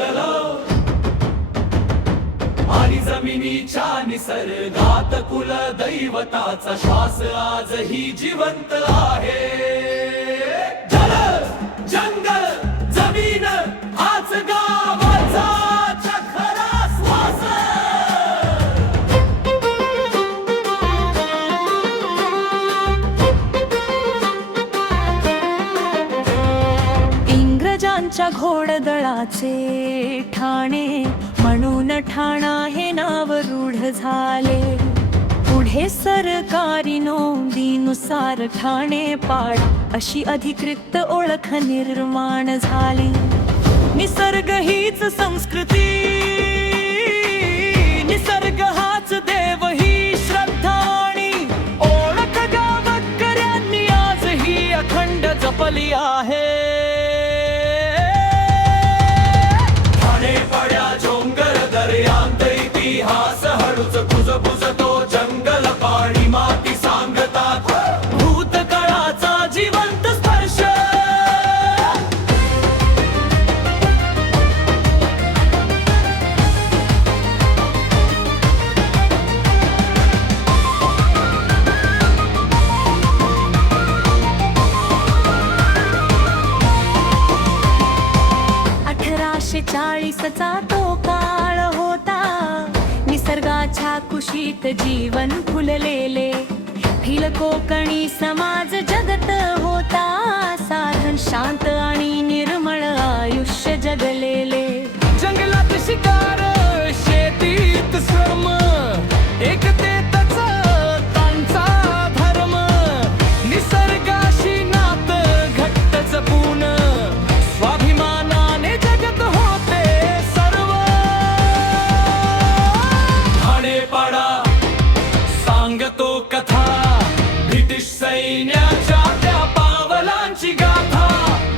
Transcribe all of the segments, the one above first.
जंगल आणि जमिनीच्या निसर्गात कुल दैवताचा श्वास आजही जिवंत आहे. जल जंगल जमीन हाच गावाचा खरा श्वास. इंग्रजांच्या घोडदळाचे ठाणे म्हणून ठाणा हे नाव रूढ झाले. पुढे सरकारी नोंदीनुसार ठाणेपाडा अशी अधिकृत ओळख निर्माण झाली. निसर्ग हीच संस्कृती, निसर्ग हाच देव ही श्रद्धा आणि ओळख गावकऱ्यांनी आजही अखंड जपली आहे. इतिहास हळूच कुजबुजतो जंगल पाणी माती सांगतात भूतकाळाचा जिवंत स्पर्श. चा तो काळ होता, निसर्गाच्या कुशीत जीवन फुललेले. भिल कोकणी समाज जगत होता, साधन शांत आणि निर्मळ आयुष्य जगलेले. जंगलात शिकार, शेतीत श्रम, एकतेतच त्यांचा धर्म. निसर्गाशी नात घट्ट जपून स्वाभिमानाने जगत होते सर्व. ठाणेपाडा सांगतो कथा ब्रिटिश सैन्याच्या त्या पावलांची गाथा.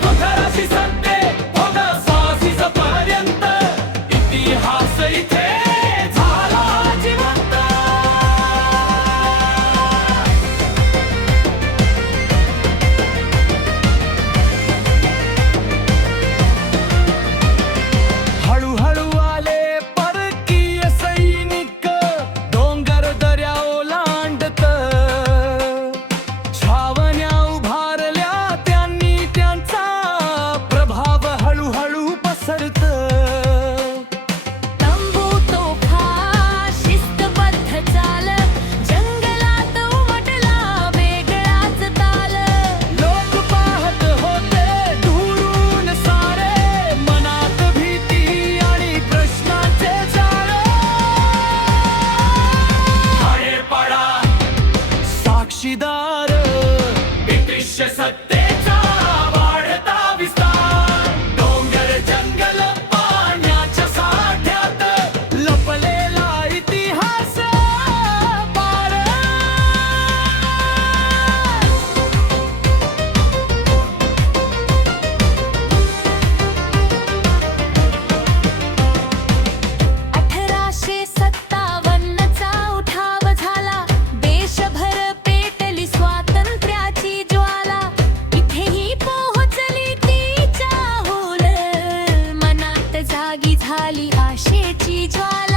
पथराशी सत्ते होत स्वासीजपर्यंत इतिहास इथे झाला जिवंत. हळूहळू आले परकीय सैनिक, डोंगर दर्या ओलांडत. छावण्या उभारल्या त्यांनी, त्यांचा प्रभाव हळूहळू पसरत. तंबू तोफा शिस्तबद्ध चाल, जंगलात उमटला वेगळाच ताल. लोक पाहत होते दुरून सारे, मनात भीती आणि प्रश्नाचे जाळ. ठाणेपाडा साक्षीदार ब्रिटिश सत्तेचा वाढता विस्तार. डोंगर जंगल पाण्याच्या साठ्यात लपलेला इतिहास पार. चा उठाव झाला, देशभर पेटली स्वातंत्र्याची ज्वाला. इथेही पोहोचली ती चाहूल, मनात जागी झाली आशेची ज्वाला.